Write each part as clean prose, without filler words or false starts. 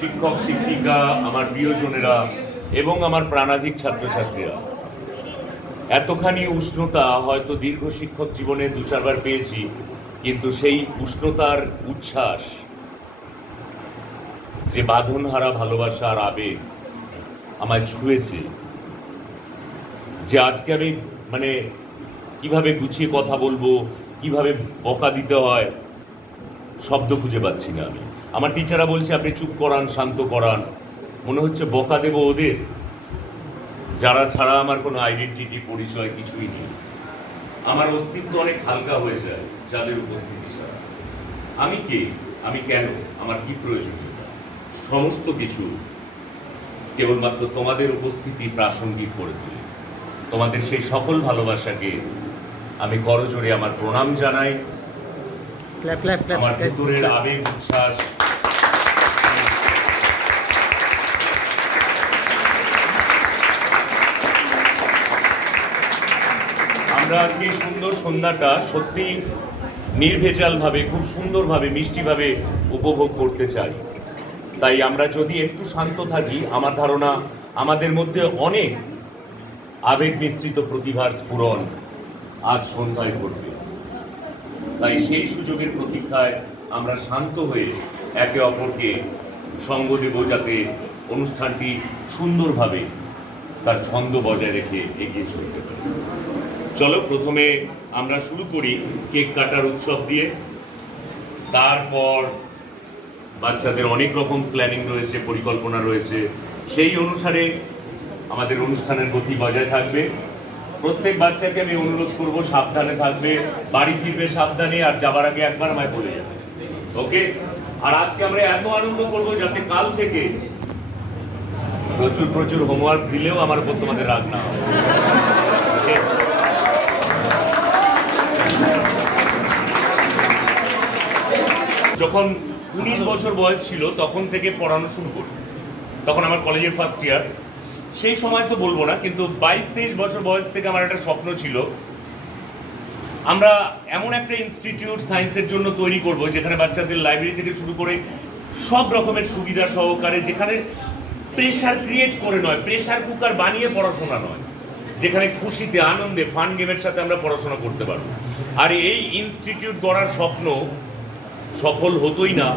শিক্ষক শিক্ষিকা, আমার প্রিয়জনেরা এবং আমার প্রাণাধিক ছাত্রছাত্রীরা, এতখানি উষ্ণতা হয়তো দীর্ঘ শিক্ষক জীবনে দু চারবার পেয়েছি, কিন্তু সেই উষ্ণতার উচ্ছ্বাস, যে বাঁধনহারা ভালোবাসার আবেগ আমায় ছুঁয়েছে, যে আজকে আমি কিভাবে গুছিয়ে কথা বলবো, কিভাবে বকা দিতে হয়, শব্দ খুঁজে পাচ্ছি না আমি। আমার টিচাররা বলছে আপনি চুপ করান, শান্ত করান। মনে হচ্ছে বকা দেব ওদের, যারা ছাড়া আমার কোনো আইডেন্টিটি, পরিচয় কিছুই নেই। আমার অস্তিত্ব অনেক হালকা হয়ে যায় যাদের উপস্থিতি ছাড়া। আমি কে, আমি কেন, আমার কি প্রয়োজনীয়তা, সমস্ত কিছু কেবলমাত্র তোমাদের উপস্থিতি প্রাসঙ্গিক করে তোলে। তোমাদের সেই সকল ভালোবাসাকে আমি করজোড়ে আমার প্রণাম জানাই। আমার ভেতরের আবেগ, উচ্ছ্বাস আমরা আজকে সুন্দর সন্ধ্যাটা সত্যি নির্ভেজালভাবে, খুব সুন্দরভাবে, মিষ্টিভাবে উপভোগ করতে চাই। তাই আমরা যদি একটু শান্ত থাকি, আমার ধারণা আমাদের মধ্যে অনেক আবেগ মিশ্রিত প্রতিভার স্ফুরণ আজ সন্ধ্যায় ঘটবে। তাই সেই সুযোগের প্রতীক্ষায় আমরা শান্ত হয়ে একে অপরকে সঙ্গ দেব, যাতে অনুষ্ঠানটি সুন্দরভাবে তার ছন্দ বজায় রেখে এগিয়ে চলতে পারে। চলো, প্রথমে আমরা শুরু করি কেক কাটার উৎসব দিয়ে। তারপর বাচ্চাদের অনেক রকম প্ল্যানিং রয়েছে, পরিকল্পনা রয়েছে, সেই অনুসারে আমাদের অনুষ্ঠানের গতি বজায় থাকবে। প্রত্যেক বাচ্চাকে আমি অনুরোধ করব সাবধানে থাকবে, বাড়ি ফিরবে সাবধানে, আর যাবার আগে একবার আমায় বলে যাবে, ওকে? আর আজকে আমরা এত আনন্দ করবো যাতে কাল থেকে প্রচুর প্রচুর হোমওয়ার্ক দিলেও আমার উপর তোমাদের রাগ না হয়। যখন 19 বছর বয়স ছিল তখন থেকে পড়ানো শুরু করি, তখন আমার কলেজের ফার্স্ট ইয়ার। সেই সময় তো বলবো না, কিন্তু 22-23 বছর বয়স থেকে আমার একটা স্বপ্ন ছিল, আমরা এমন একটা ইনস্টিটিউট সায়েন্সের জন্য তৈরি করব যেখানে বাচ্চাদের লাইব্রেরি থেকে শুরু করে সব রকমের সুবিধা সহকারে, যেখানে প্রেশার ক্রিয়েট করে নয়, প্রেশার কুকার বানিয়ে পড়াশোনা নয়, যেখানে খুশিতে, আনন্দে, ফান গেমের সাথে আমরা পড়াশোনা করতে পারবো। আর এই ইনস্টিটিউট গড়ার স্বপ্ন সফল হতোই না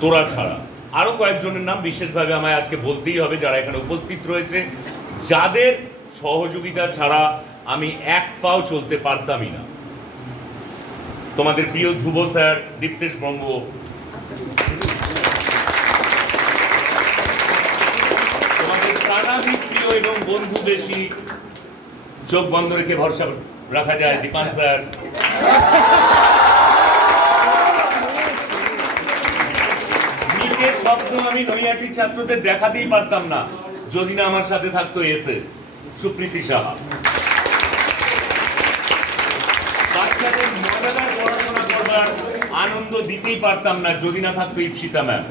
তোরা ছাড়া। আরো কয়েকজনের নাম বিশেষভাবে আমায় আজকে বলতেই হবে, যারা এখানে উপস্থিত রয়েছে, যাদের সহযোগিতা ছাড়া আমি এক পাও চলতে পারতামই না। তোমাদের প্রিয় ধ্রুব স্যার, দীপ্তেশ বঙ্গ, তোমাদের প্রাণাধিক প্রিয় এবং বন্ধু বেশি, চোখ বন্ধ রেখে ভরসা রাখা যায়, দীপান স্যার, স্বপ্ন আমি নৈহাটি ছাত্রদের দেখাতেই পারতাম না যদি না আমার সাথে থাকতো এসএস সুপ্রীতি সাহা। বাচ্চাদের মজাদার পড়াশোনা করবার আনন্দ দিতেই পারতাম না যদি না থাকতো ইপসিতা ম্যাম।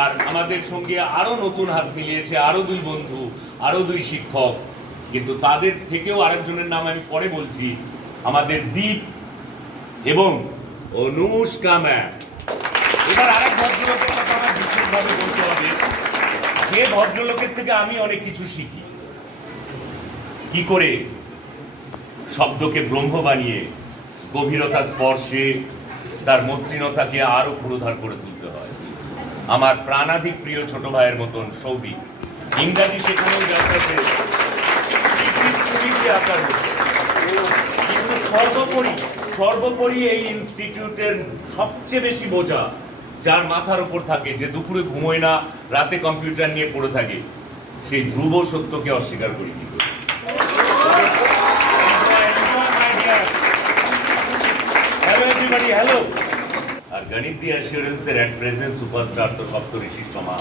আর আমাদের সঙ্গে আরো নতুন হাত মিলিয়েছে আরো দুই বন্ধু, আরো দুই শিক্ষক, কিন্তু তাদের থেকেও আরেকজনের নাম আমি পরে বলছি, আমাদের দীপ এবং অনুষ্কা ম্যাম। এবার আরেক ভদ্রলোকের কথা আমার বিশেষভাবে বলতে হবে, যে ভদ্রলোকের থেকে আমি অনেক কিছু শিখি, কি করে শব্দকে ব্রহ্ম বানিয়ে গভীরতা স্পর্শে তার মসৃণতাকে আরো পুরোধার করে তুলতে হয়। আমার প্রাণাধিক প্রিয় ছোট ভাইয়ের মতন সৌদি, ইংরাজি শেখানোর ব্যাপারে আকার হচ্ছে, কিন্তু সর্বোপরি এই ইনস্টিটিউটের সবচেয়ে বেশি বোঝা যার মাথার উপর থাকে, যে দুপুরে ঘুমোয় না, রাতে কম্পিউটার নিয়ে পড়ে থাকে, সেই ধ্রুব সত্যকে অস্বীকার করি কি করে? Hello everybody, hello. আর গণিত দি অ্যাসিওরেন্সের এট প্রেজেন্ট সুপারস্টার তো সপ্তঋষি সমাজ।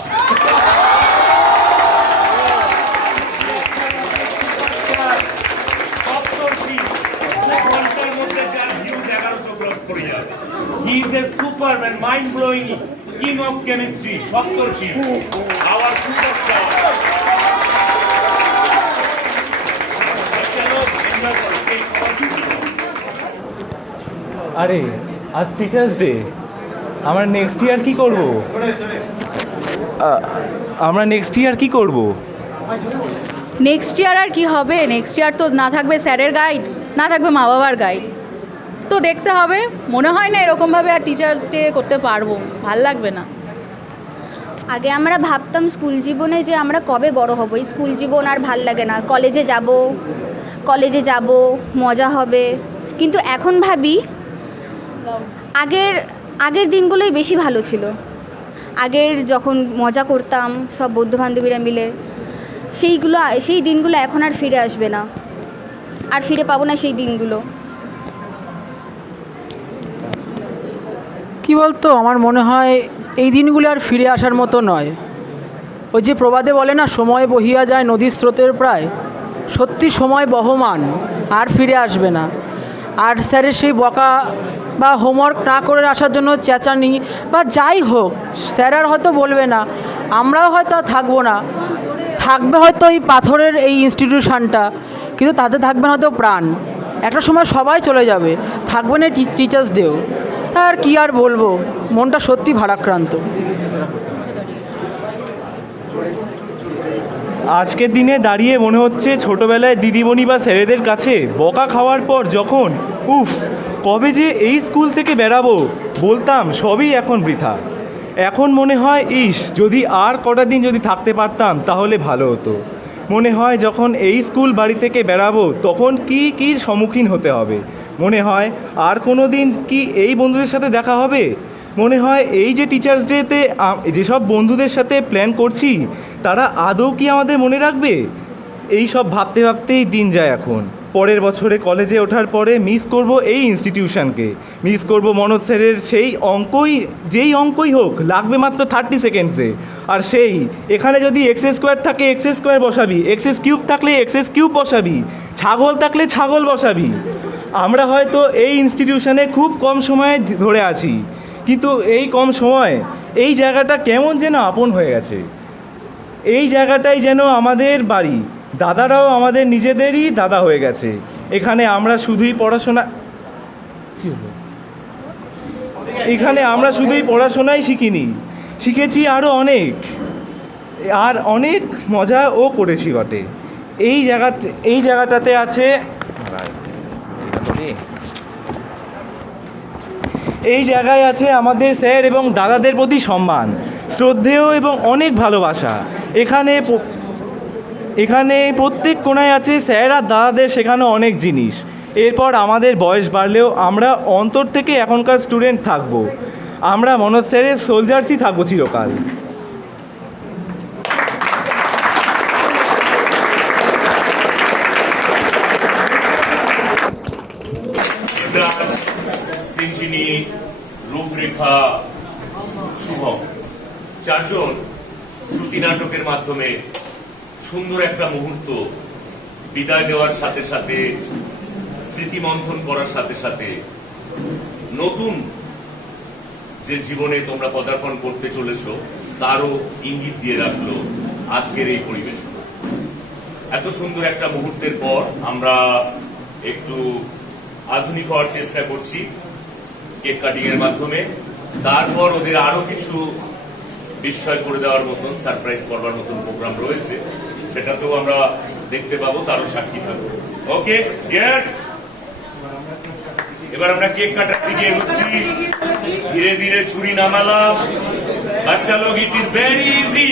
He is a superman, mind-blowing king of chemistry, Saptarshi, our superstar. আরে আজ টিচার্স ডে, আমরা নেক্সট ইয়ার কি করব? আমরা নেক্সট ইয়ার কি করব? নেক্সট ইয়ার আর কি হবে? নেক্সট ইয়ার তো না থাকবে স্যারের গাইড, না থাকবে মা বাবার গাইড, তো দেখতে হবে। মনে হয় না এরকমভাবে আর টিচার্স ডে করতে পারবো, ভাল লাগবে না। আগে আমরা ভাবতাম স্কুল জীবনে যে আমরা কবে বড় হব, এই স্কুল জীবন আর ভাল লাগে না, কলেজে যাব মজা হবে, কিন্তু এখন ভাবি আগের দিনগুলোই বেশি ভালো ছিল। আগের যখন মজা করতাম সব বন্ধু বান্ধবীরা মিলে, সেই দিনগুলো এখন আর ফিরে আসবে না, আর ফিরে পাবো না সেই দিনগুলো। কি বলতো, আমার মনে হয় এই দিনগুলো আর ফিরে আসার মতো নয়। ওই যে প্রবাদে বলে না, সময় বহিয়া যায় নদীর স্রোতের প্রায়, সত্যি সময় বহমান, আর ফিরে আসবে না। আর স্যারের সেই বকা বা হোমওয়ার্ক না করে আসার জন্য চেঁচানি বা যাই হোক, স্যার আর হয়তো বলবে না, আমরাও হয়তো আর থাকবো না, থাকবে হয়তো এই পাথরের এই ইনস্টিটিউশনটা, কিন্তু তাতে থাকবে না হয়তো প্রাণ। একটা সময় সবাই চলে যাবে, থাকবে না টিচার্স ডেও। আর কি আর বলবো, মনটা সত্যি ভারাক্রান্ত। আজকের দিনে দাঁড়িয়ে মনে হচ্ছে ছোটোবেলায় দিদিমণি বা স্যারেদের কাছে বকা খাওয়ার পর যখন কবে যে এই স্কুল থেকে বেরাবো বলতাম, সবই এখন বৃথা। এখন মনে হয় যদি আর কটা দিন যদি থাকতে পারতাম তাহলে ভালো হতো। মনে হয় যখন এই স্কুল বাড়ি থেকে বেরাবো তখন কী সম্মুখীন হতে হবে। মনে হয় আর কোনো দিন কি এই বন্ধুদের সাথে দেখা হবে। মনে হয় এই যে টিচার্স ডেতে যেসব বন্ধুদের সাথে প্ল্যান করছি তারা আদৌ কি আমাদের মনে রাখবে। এই সব ভাবতে ভাবতেই দিন যায়। এখন পরের বছরে কলেজে ওঠার পরে মিস করব এই ইনস্টিটিউশনকে, মিস করব মনোজ স্যারের সেই যেই অঙ্কই হোক লাগবে মাত্র 30 সেকেন্ডসে। আর সেই এখানে যদি এক্স স্কোয়ার থাকে এক্স স্কোয়ার বসাবি, এক্স কিউব থাকলে এক্স কিউব বসাবি, ছাগল থাকলে ছাগল বসাবি। আমরা হয়তো এই ইনস্টিটিউশনে খুব কম সময়ে ধরে আছি, কিন্তু এই কম সময় এই জায়গাটা কেমন যেন আপন হয়ে গেছে। এই জায়গাটাই যেন আমাদের বাড়ি, দাদারাও আমাদের নিজেদেরই দাদা হয়ে গেছে। এখানে আমরা শুধুই পড়াশোনাই শিখিনি, শিখেছি আরও অনেক মজাও করেছি বটে। এই জায়গাটাতে আছে এই জায়গায় আছে আমাদের স্যার এবং দাদাদের প্রতি সম্মান, শ্রদ্ধেয় এবং অনেক ভালোবাসা। এখানে প্রত্যেক কোণায় আছে স্যার আর দাদাদের শেখানো অনেক জিনিস। এরপর আমাদের বয়স বাড়লেও আমরা অন্তর থেকে এখনকার স্টুডেন্ট থাকবো। আমরা মনোজ স্যারের সোলজার্সই থাকবো চিরকাল। সিঞ্চিনি, রূপরেখা, শুভম চারজন শ্রুতি নাটকের মাধ্যমে সুন্দর একটা মুহূর্ত বিদায় দেওয়ার সাথে সাথে, স্মৃতিমন্থন করার সাথে সাথে নতুন যে জীবনে তোমরা পদার্পণ করতে চলেছ তারও ইঙ্গিত দিয়ে রাখলো আজকের এই পরিবেশ। এত সুন্দর একটা মুহূর্তের পর আমরা একটু আধুনিক হওয়ার চেষ্টা করছি কেক কাটিং এর মাধ্যমে। তারপর ওদের আরো কিছু বিস্ময় করে দেওয়ার মতন, সারপ্রাইজ করবার মতন প্রোগ্রাম রয়েছে, সেটাতেও আমরা দেখতে পাবো, তারও সাক্ষী থাকবো। ওকে, এবার আমরা কেক কাটার দিকে এগোচ্ছি। ধীরে ধীরে ছুরি নামালাম। বাচ্চা লোক, it is very easy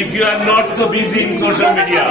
if you are not so busy in social media.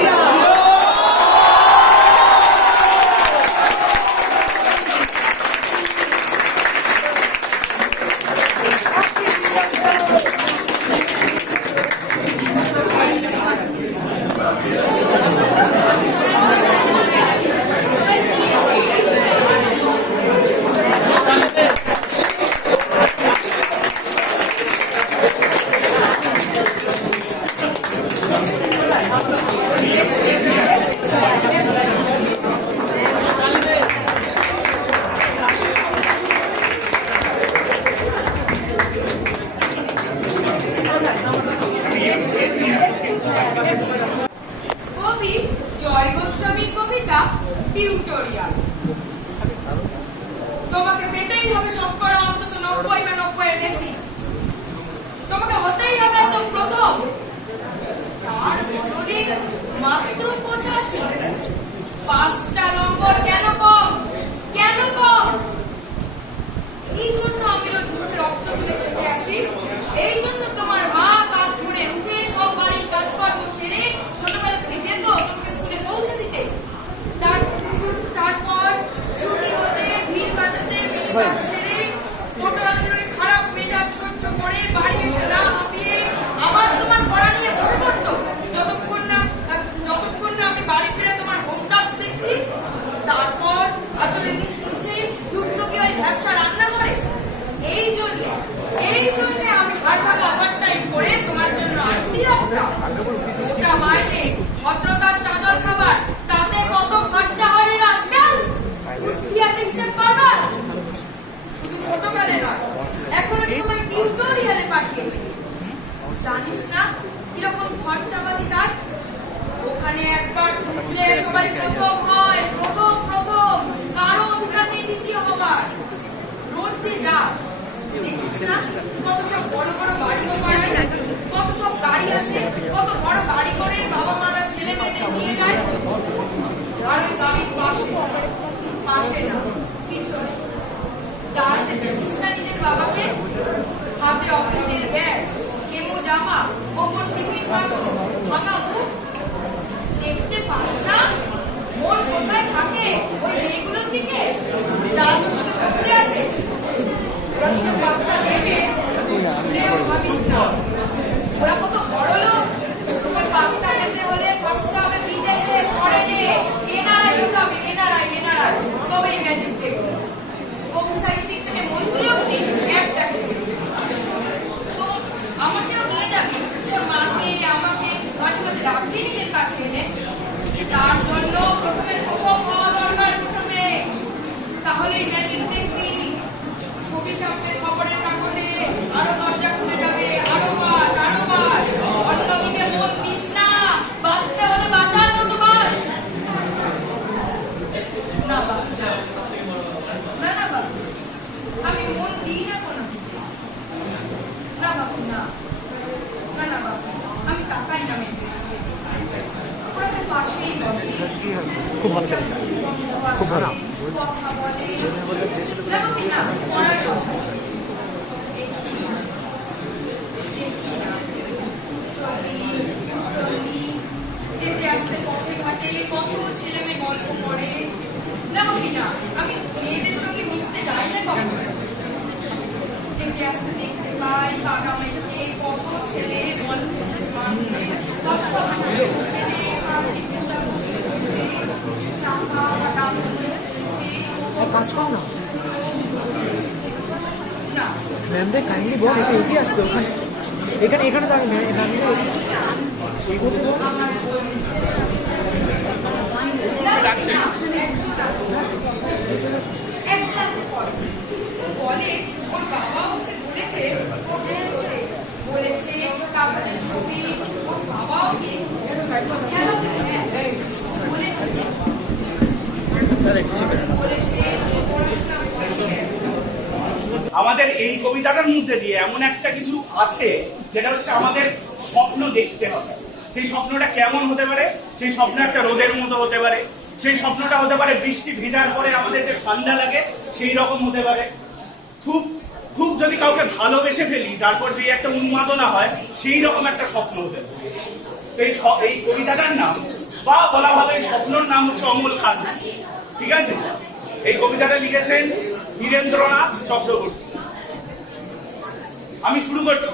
হতেই হবে শতকরা অন্তত 90 বা 90 এর বেশি। তোমাকে হতেই হবে একদম প্রথম, তার বদলে মাত্র 85। 5টা নম্বর কেন কম, কেন কম? এই জন্য আমি রোজ ঘুরে রক্ত তুলে খেতে আসি, এই জন্য তোমার মা কাজ করে উঠে সব বাড়ির কাজকর্ম সেরে ছোটবেলা থেকে যেত তোমাকে স্কুলে পৌঁছে দিতে। তারপর ছুটি হতে ভিড় বাজাতে মিলি বাস ছেড়ে ছোটবেলাদের ওই খারাপ মেজাজ সহ্য করে বাড়ি এসে না হাঁপিয়ে আবার তোমার পড়া নিয়ে বসে পড়তো, যতক্ষণ না আমি বাড়ি ফিরে তোমার হোম কাজ দেখছি। তারপর আচলে নিচে ঢুকতো কি ওই ব্যবসা রান্না করে। এই জন্য আমি হাট ভাগা ওভার টাইম করে তোমার জন্য আন্টি রাখতাম। ওটা মাইনে, ভদ্রতার চাদর খাবার, তাতে কত খরচা হয় রে রাস্তায়। বুদ্ধি আছে হিসেব করবার? শুধু ছোটকালে নয়, এখনো কি তোমার টিউটোরিয়ালে পাঠিয়েছি। জানিস না কিরকম খরচাপাতি তার? ওখানে একবার ঢুকলে সবাই প্রথম হয়, প্রথম কারো অধিকার নেই দ্বিতীয় হবার। রোজ যে যা দেখিস না কত সব বড় বড় বাড়িও বানায়, কত সব গাড়ি আসে, কত বড় গাড়ি করে বাবা মারা ছেলে মেয়েদের নিয়ে যায়। আর ওই গাড়ির পাশে না পিছনে দাঁড়াতে দেখিস না নিজের বাবাকে? হাতে অফিসের ব্যাগ, কেমো জামা, ওপর টিফিন বাস্ক, ভাঙা মুখ, দেখতে পাস না? মন কোথায় থাকে ওই মেয়েগুলোর দিকে যারা তোর সাথে পড়তে আসে? ওরা তোকে পাত্তা দেবে ভুলেও ভাবিস না। ওরা কত বড় লোক, তোমার পাত্তা খেতে হলে থাকতে হবে বিদেশে, ফরেনে, এনআরআই হতে হবে, এনআরআই। তবেই ম্যাজিক দেখবে। ব্যবসায়িক দিক থেকে মন্ত্রী অব্দি একটা কিছু। তো আমাকেও নিয়ে যাবি, তোর মাকে আমাকে মাঝে মাঝে রাখবি নিজের কাছে এনে। তার জন্য প্রথমে হওয়া দরকার, প্রথমে। তাহলেই ম্যাজিক দেখবি। ছবি ছাপবে খবরের কাগজে, আরো দরজা খুলে যাবে, আরো কাজ। অন্যদিকে মন দিস না, বাঁচতে হলে বাঁচার মতো বাঁচ। না বাবু, না বাবু, আমি মন দিই না কোনো দিকে। না বাবু, না বাবু, আমি তাকাই না মেয়েদের দিকে। ওরা তো পাশেই বসে, খুব ভালো ছেলে, খুব ভালো। কথা বলে। না বাবু, না পড়ার কথা দেখি না। যেতে আসতে পথে ঘাটে কত ছেলে মেয়ে গল্প করে। না বাবু, না আমি মেয়েদের সঙ্গে মিশতে যাই না কখনো। যেতে আসতে দেখতে পাই কাটামাইতে কত ছেলে গল্প করছে, কত সব ছেলে হাতে পূজাপুজি করছে, চাপা কাটা কাজ কর না, না ম্যামদের কাইন্ডলি বল একটু এগিয়ে আসতে। এখানে তো আমি এগোতে বল। বলে ওর বাবা ওকে বলেছে কাগজের ছবি, ওর বাবাও আমাদের এই কবিতাটার মধ্যে দিয়ে এমন একটা কিছু আছে যেটা হচ্ছে আমাদের স্বপ্ন দেখতে হবে। সেই স্বপ্নটা কেমন হতে পারে? সেই স্বপ্ন একটা রোদের মতো হতে পারে, সেই স্বপ্নটা হতে পারে বৃষ্টি ভেজার পরে আমাদের যে ঠান্ডা লাগে সেই রকম হতে পারে। খুব খুব যদি কাউকে ভালোবেসে ফেলি তারপর যে একটা উন্মাদনা হয় সেই রকম একটা স্বপ্ন হতে পারে। এই কবিতাটার নাম বা বলা ভাবে স্বপ্নর নাম হচ্ছে অমল খান। ঠিক আছে, এই কবিতাটা লিখেছেন বীরেন্দ্রনাথ চক্রবর্তী। আমি শুরু করছি।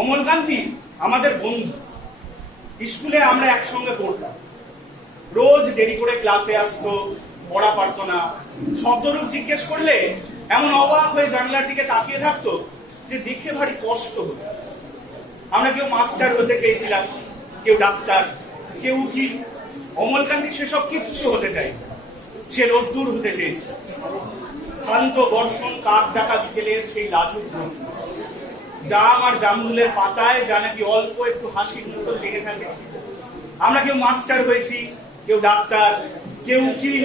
অমলকান্তি আমাদের বন্ধু, স্কুলে আমরা একসঙ্গে পড়তাম। রোজ দেরি করে ক্লাসে আসতো, পড়া পারতো না। শব্দরূপ জিজ্ঞেস করলে এমন অবাক হয়ে জানলার দিকে তাকিয়ে থাকতো যে দেখে ভারী কষ্ট হতো। আমরা কেউ মাস্টার হতে চেয়েছিলাম, কেউ ডাক্তার, কেউ উকিল। অমলকান্তি সেসব কিচ্ছু হতে চাই, সে রোদ্দুর হতে চেয়েছিল। শান্ত বর্ষণ, কাক ডাকা বিকেলের সেই লাজুক রোদ, জাম আর জামরুলের পাতায় যা নাকি অল্প একটু হাসির মতো লেগে থাকে। আমরা কেউ মাস্টার হয়েছি, কেউ ডাক্তার, কেউ উকিল,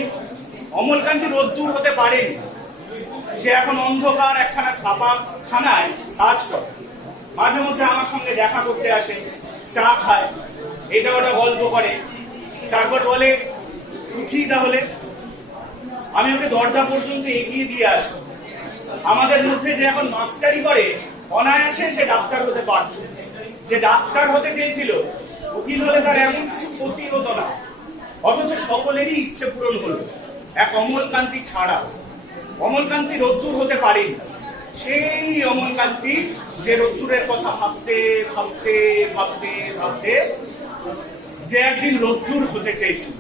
অমলকান্তি রোদ্দুর হতে পারেনি, সে এখন অন্ধকার একখানা ছাপাখানায় কাজ করে। মাঝে মধ্যে আমার সঙ্গে দেখা করতে আসে, চা খায়, এটা ওটা গল্প করে, তারপর বলে উঠি তাহলে। আমি ওকে দরজা পর্যন্ত এগিয়ে দিয়ে আসি। আমাদের মধ্যে যে এখন মাস্টারি করে, অনায়াসে সে ডাক্তার হতে পারত। যে ডাক্তার হতে চেয়েছিল, উকিল হলে তার এমন কিছু ক্ষতি হতো না, অথচ সকলেরই ইচ্ছে পূরণ হলো, এক অমলকান্তি ছাড়া। অমলকান্তি রোদ্দুর হতে পারেনি, সেই অমলকান্তি যে রোদ্দুরের কথা ভাবতে ভাবতে ভাবতে ভাবতে যে একদিন রোদ্দুর হতে চেয়েছিল।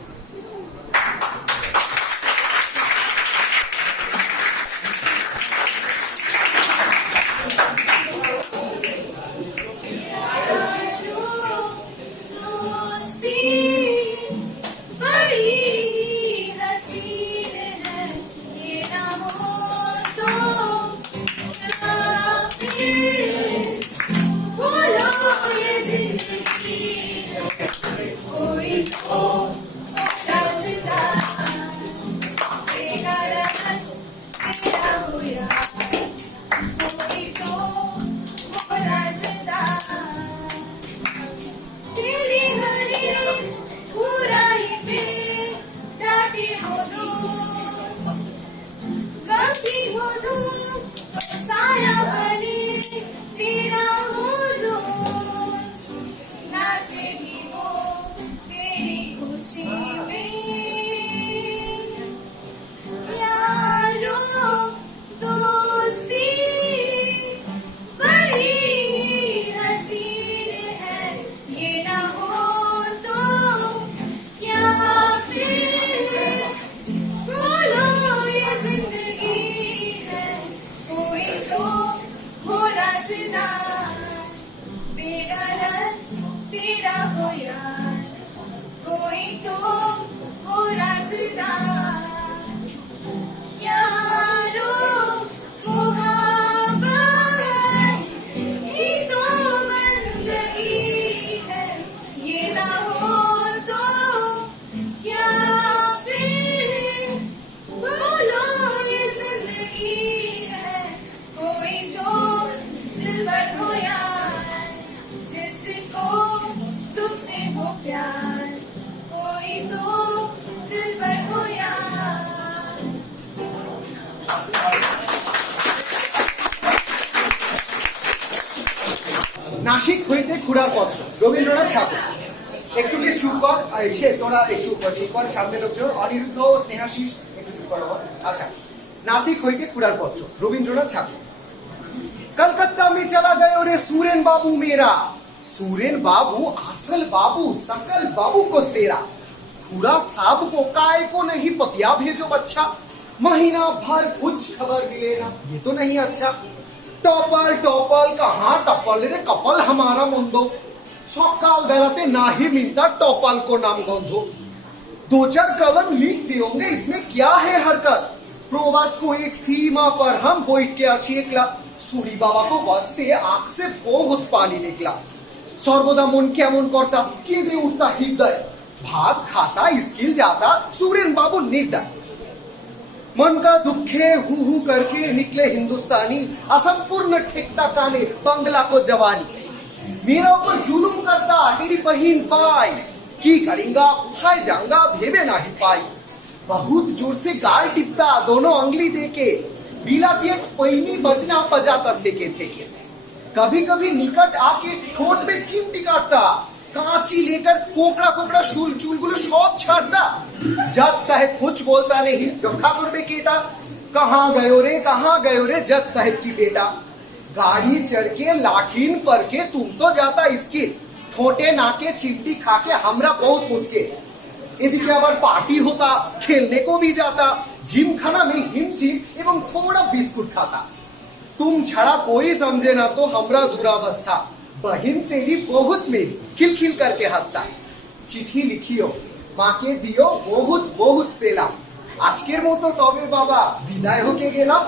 নাসিক হইতে খুড়ার পত্র, রবীন্দ্রনাথ ঠাকুর। একটু কি চুপ কর, এসে তোরা একটু ঠিক কর, সামনে লোকজন, অনিরুদ্ধ, স্নেহাশিস একটু চুপ কর। আচ্ছা, নাসিক হইতে খুড়ার পত্র, রবীন্দ্রনাথ ঠাকুর। कलकत्ता में चला गए रे सूरेन बाबू मेरा, सूरेन बाबू असल बाबू, सकल बाबू को सेरा। खुड़ा साहब को काय को नहीं पतिया भेजो बच्चा, महीना भर कुछ खबर मिले ना, ये तो नहीं अच्छा। टॉपल टॉपल कहाँ टपल रे कपल हमारा मंदो, सकाल बेलाते ना ही मिलता टॉपल को नाम गंधो। दो चार कलम लिख दियोगे, इसमें क्या है हरकत, प्रवास को एक सीमा पर हम बैठ के अच्छी एकला। सूरी बाबा को बसते आंख से बहुत पानी निकला, सर्वदा मन केमन करता, केंदे उठता हृदय, भात खाता स्किल जाता सूरेन बाबू निर्दय। मन का दुखे हु करके निकले हिंदुस्तानी, असंपूर्ण ठेकता काने बंगला को जवानी। मेरा ऊपर जुलूम करता तेरी बहन पाई, की करेंगा उठाए जाऊंगा भेबे नहीं पाई। बहुत जोर से गाल टिपता दोनों अंगली देके, बिलाती एक पैनी बजना बजाता थे के। कभी कभी निकट आके ठोट में चिमटी काटता, कांची लेकर कोकड़ा कोकड़ा शूल चूलगुलो सब छाड़ता। जज साहब कुछ बोलता नहीं, रखा करबे केटा, कहाँ गयो रे जज साहब की बेटा। गाड़ी चढ़ के लाठीन पर के तुम तो जाता इसके, ठोटे नाके चिमटी खाके हमरा बहुत मुश्किल। এদিকে আবার পার্টি होता, खेलने को भी जाता, जिम खाना में हिमचिम एवं थोड़ा बिस्कुट खाता। तुम छड़ा कोई समझे ना तो हमरा दुरावस्था, बहन तेरी बहुत मेरी खिलखिल करके हंसता। चिट्ठी लिखियो माके दियो बहुत बहुत सेला, আজকের মতো তবে বাবা বিদায় হতে গেলাম।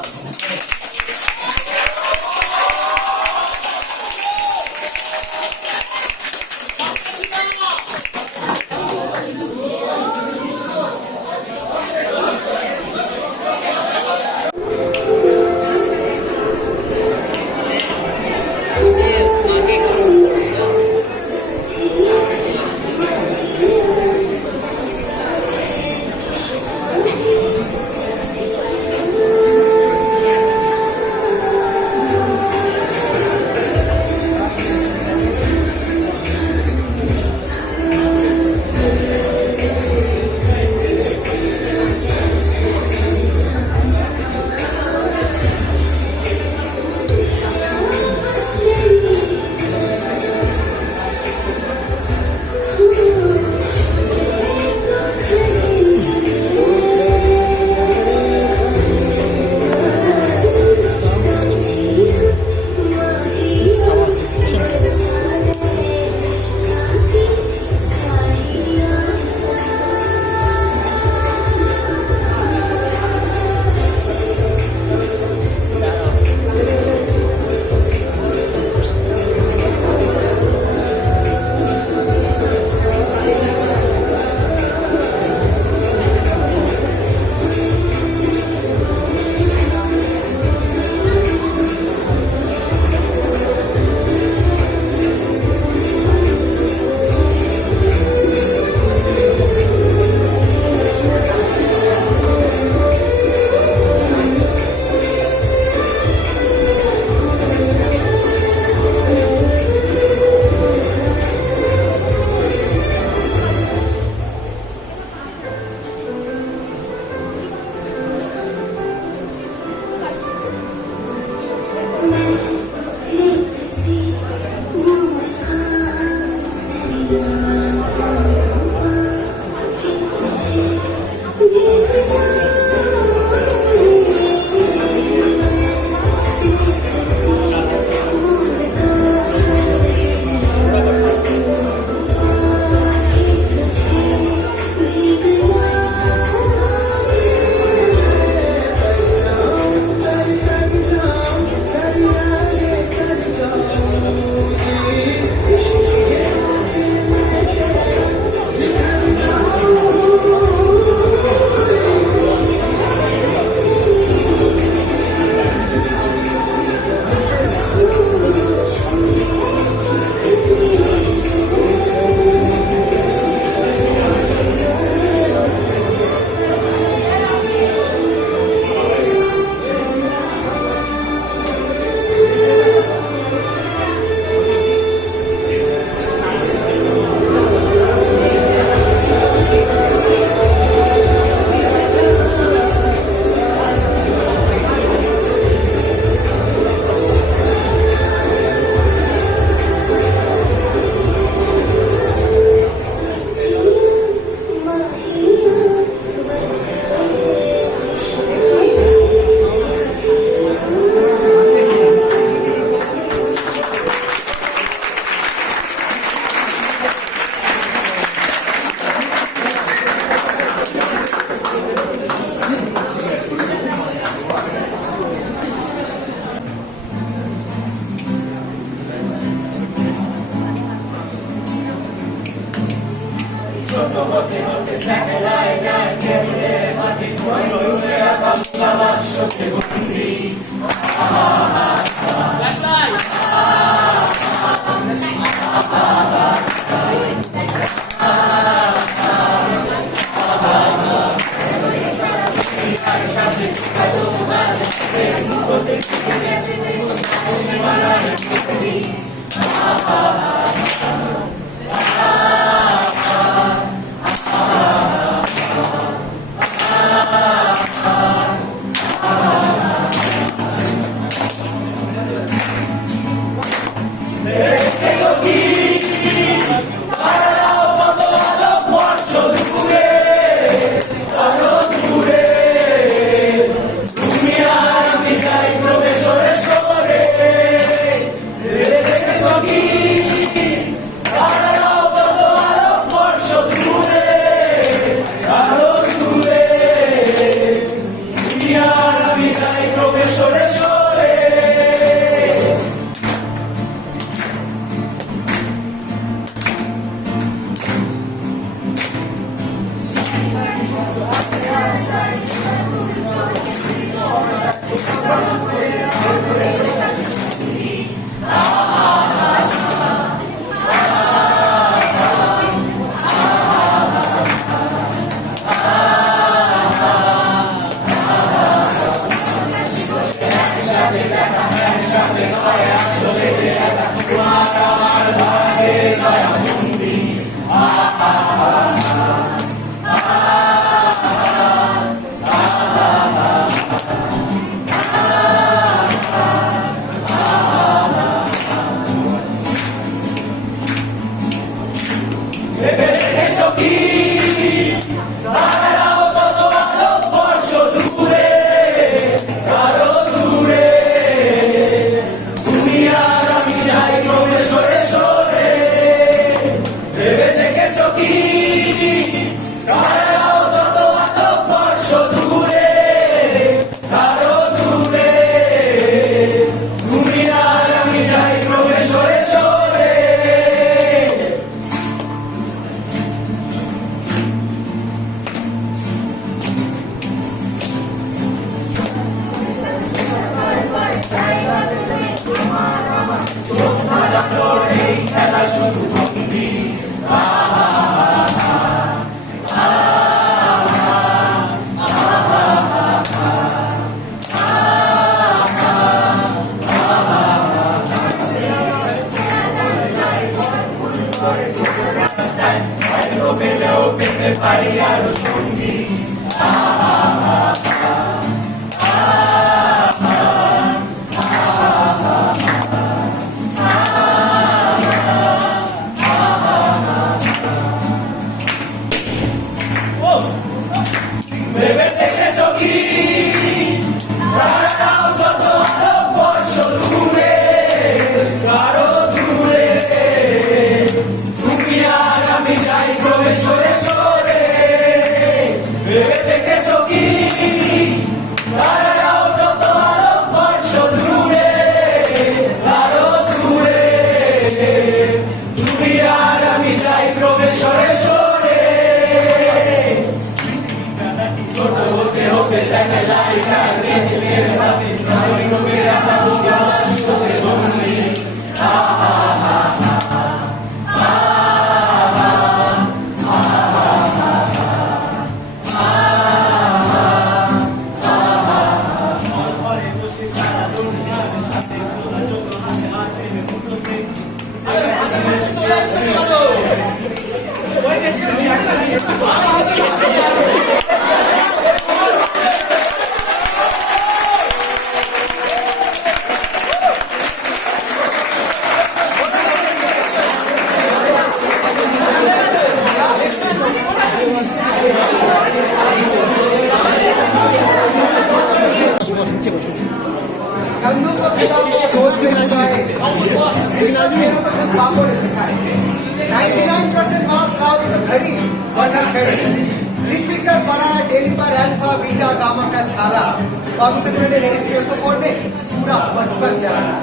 रोज गिना जाए गिना भी है तो खुद बापों ने सिखाए 99% मार्क्स लाओगे तो घड़ी वरना छड़ी लिपि का बड़ा डेली पर अल्फा बीटा गामा का छाला कॉन्सेंट्रेटेड एक्सप्रेसोफोन में पूरा बचपन चला रहा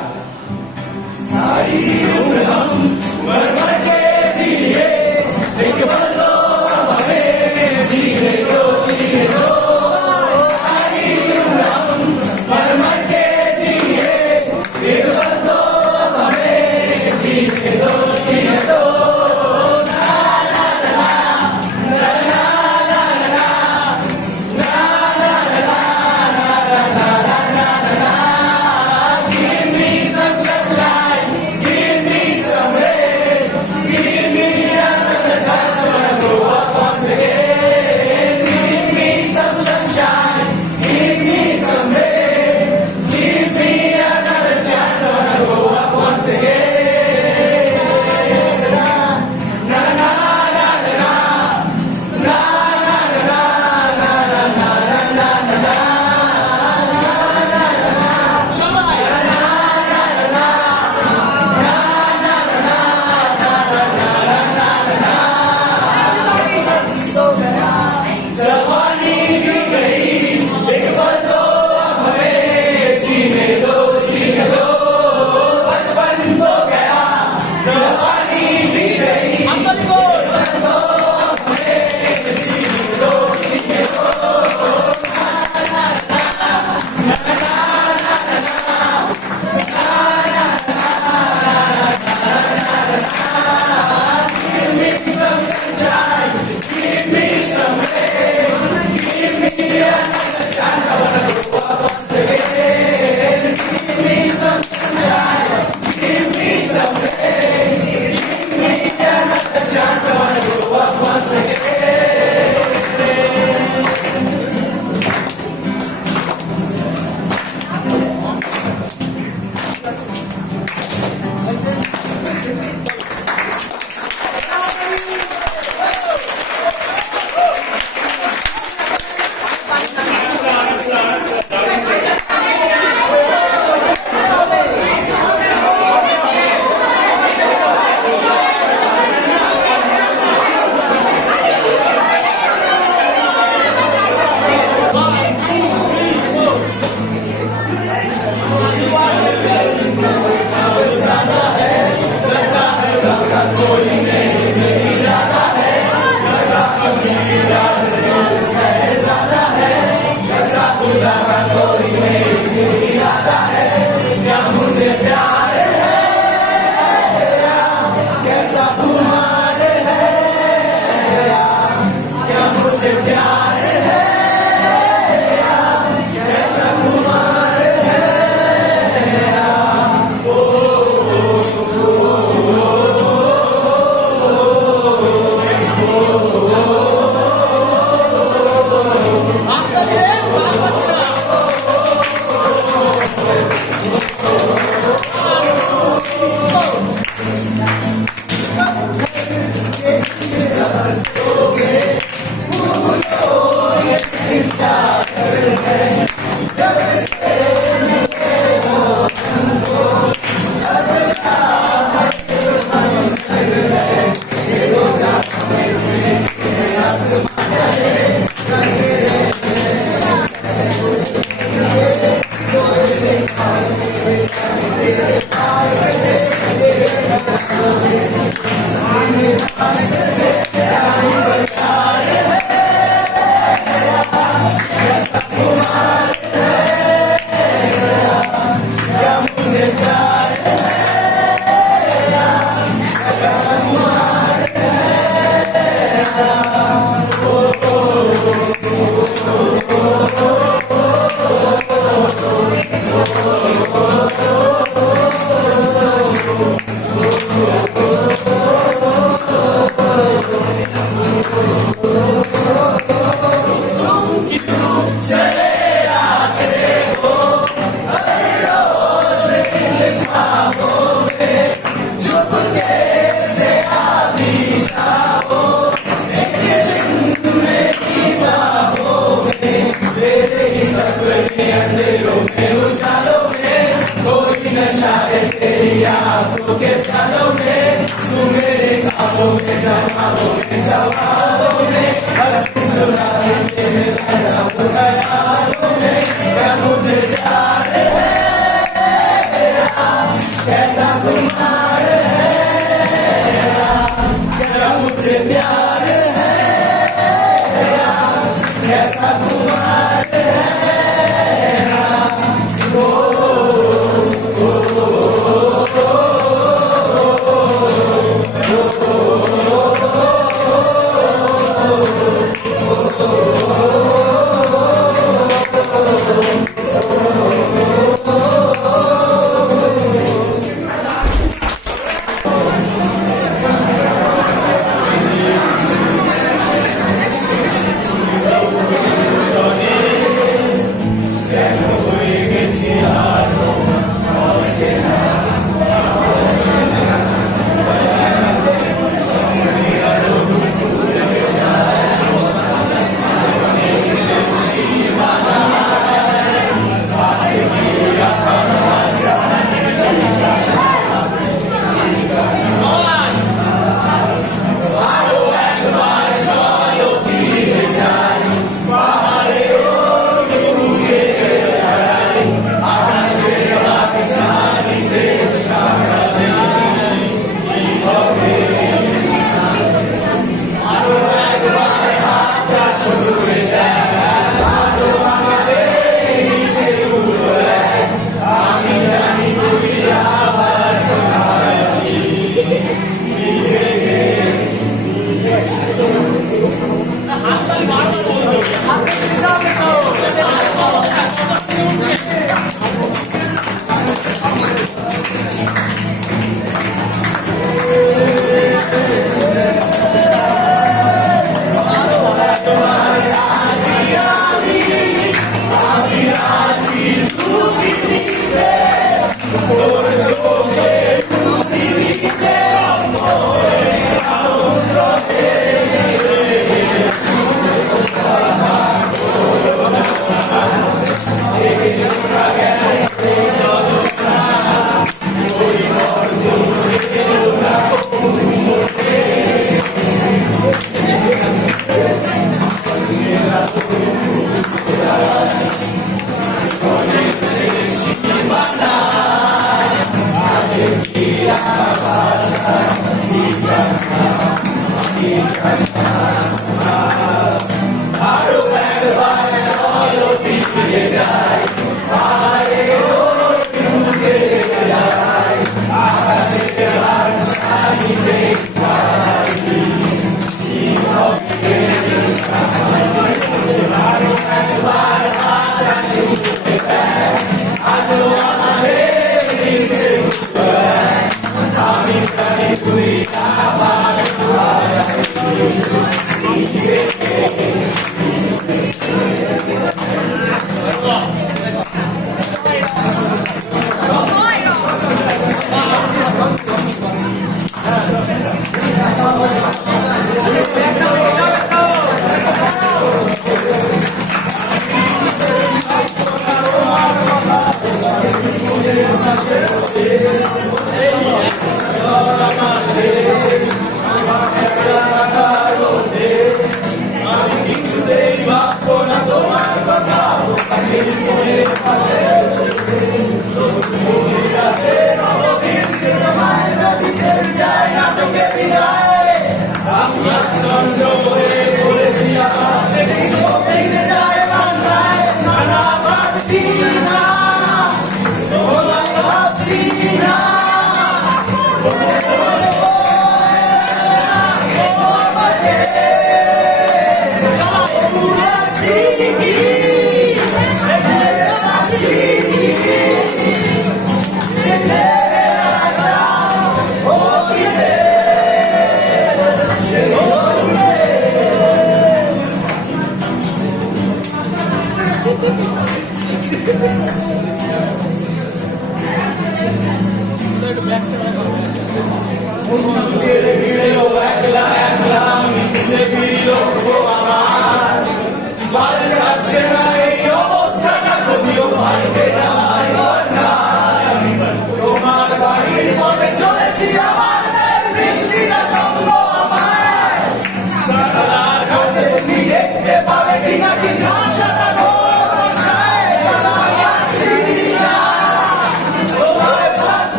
सारी उम्र हम मर मर के जिए एक बल्लो हमें जीने दो सारी उम्र हम मर मर के जिए एक बल्लो हमें जीने दो ना ना ना ना ना ना ना ना ना ना ना ना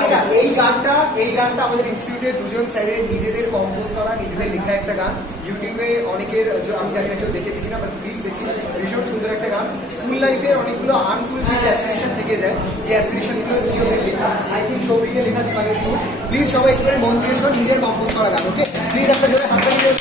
আচ্ছা, এই গানটা আমাদের ইনস্টিটিউটের দুজন স্যারের নিজেদের কম্পোজ করা, নিজেদের লেখা একটা গান। ইউটিউবে অনেকের, আমি জানি না কেউ দেখেছে কিনা, বাট প্লিজ দেখিস, ভীষণ সুন্দর একটা গান। স্কুল লাইফে অনেকগুলো আনফুলফিল্ড অ্যাসপিরেশন থেকে যায়, যে অ্যাসপিরেশনগুলো নিয়ে ওদের লেখা। আই থিঙ্ক সৌভিকে লেখা দিবানের সুর। প্লিজ সবাই একেবারে মন দিয়ে শোন, নিজের কম্পোজ করা গান। ওকে, প্লিজ একটা জোরে হাতটা দিয়ে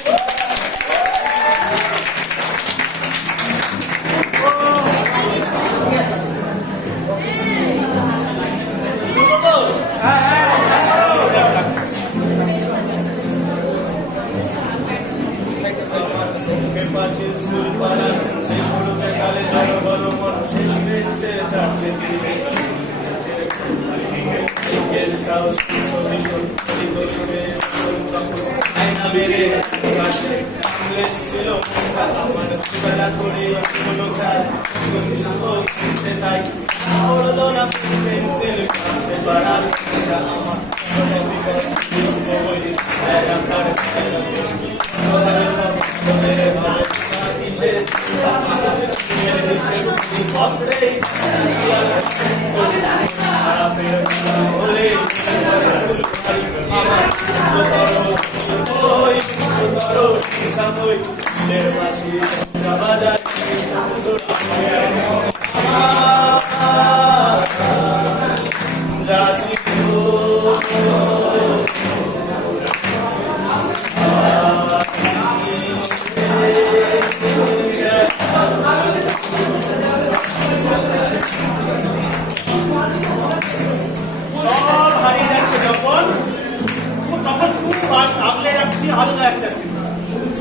আলাদা একটা ছিল,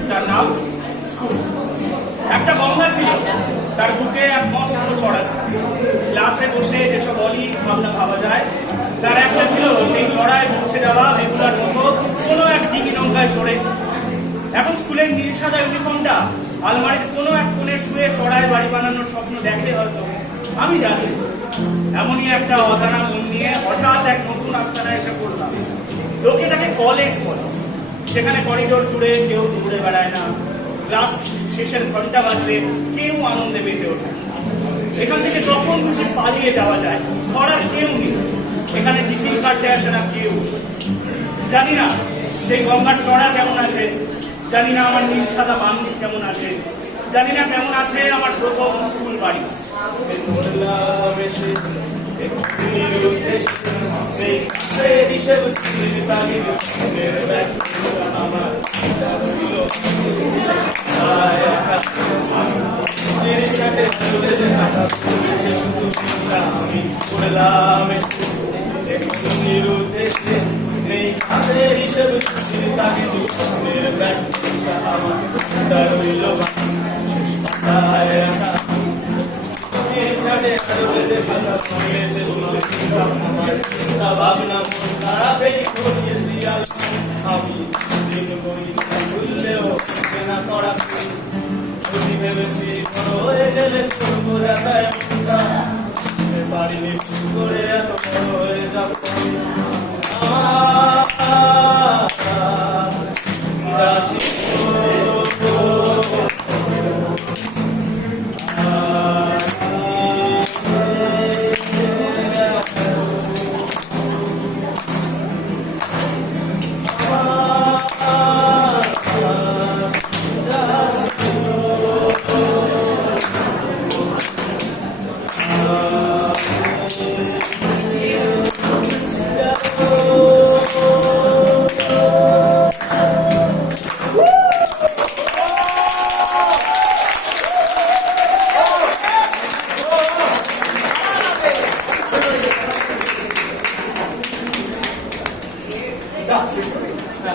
তার নাম স্কুল। একটা গঙ্গা ছিল, তার বুকে এক মস্ত চড়া ছিল। ক্লাসে বসে যেসব অলিক ভাবনা ভাবা যায়, তার একটা ছিল সেই চড়ায় পৌঁছে যাওয়া রেগুলার মতো কোনো এক ডিঙি নৌকায় চড়ে। এখন স্কুলের নীল সাদা ইউনিফর্মটা আলমারির কোনো এক কোণে শুয়ে চড়ায় বাড়ি বানানোর স্বপ্ন দেখলে হয়তো আমি জানি। এমনই একটা অজানা মন নিয়ে হঠাৎ এক নতুন আস্তানায় এসে পড়লাম। লোকে তাকে কলেজ বলে। সেখানে করিডোর জুড়ে কেউ দৌড়ে বেড়ায় না, ক্লাস শেষের ঘন্টা বাজলে কেউ আনন্দে মেতে ওঠে। এখান থেকে যখন খুশি পালিয়ে যাওয়া যায়, ধরার কেউ নেই। এখানে টিফিন কাটতে আসে না কেউ। জানি না সেই গঙ্গার চড়া কেমন আছে, জানি না আমার নীল সাদা মানুষ কেমন আছে, জানি না কেমন আছে আমার প্রথম স্কুল বাড়ি। হিসেব ছিল তাগিদ মনের ব্যাগ আমার রইল চিড়ি ছাটে চলে যে টাকা পড়েছে শুধু আমি পড়লাম একটু নিরুদ্দেশে নেই হাতের হিসেব ছিল তাগিদ মনের ব্যাগ আমার রইল শেষ পাতায় একা চিড়ি ছাটে চলে যে টাকা পড়েছে শুধু আমার ভাবনা মন খারাপেই করিয়েছি আমি দিন বই ভুললেও না করা যদি ভেবেছি বড় হয়ে গেলে করবো দেখা পারিনি করে এত বড় হয়ে যাবো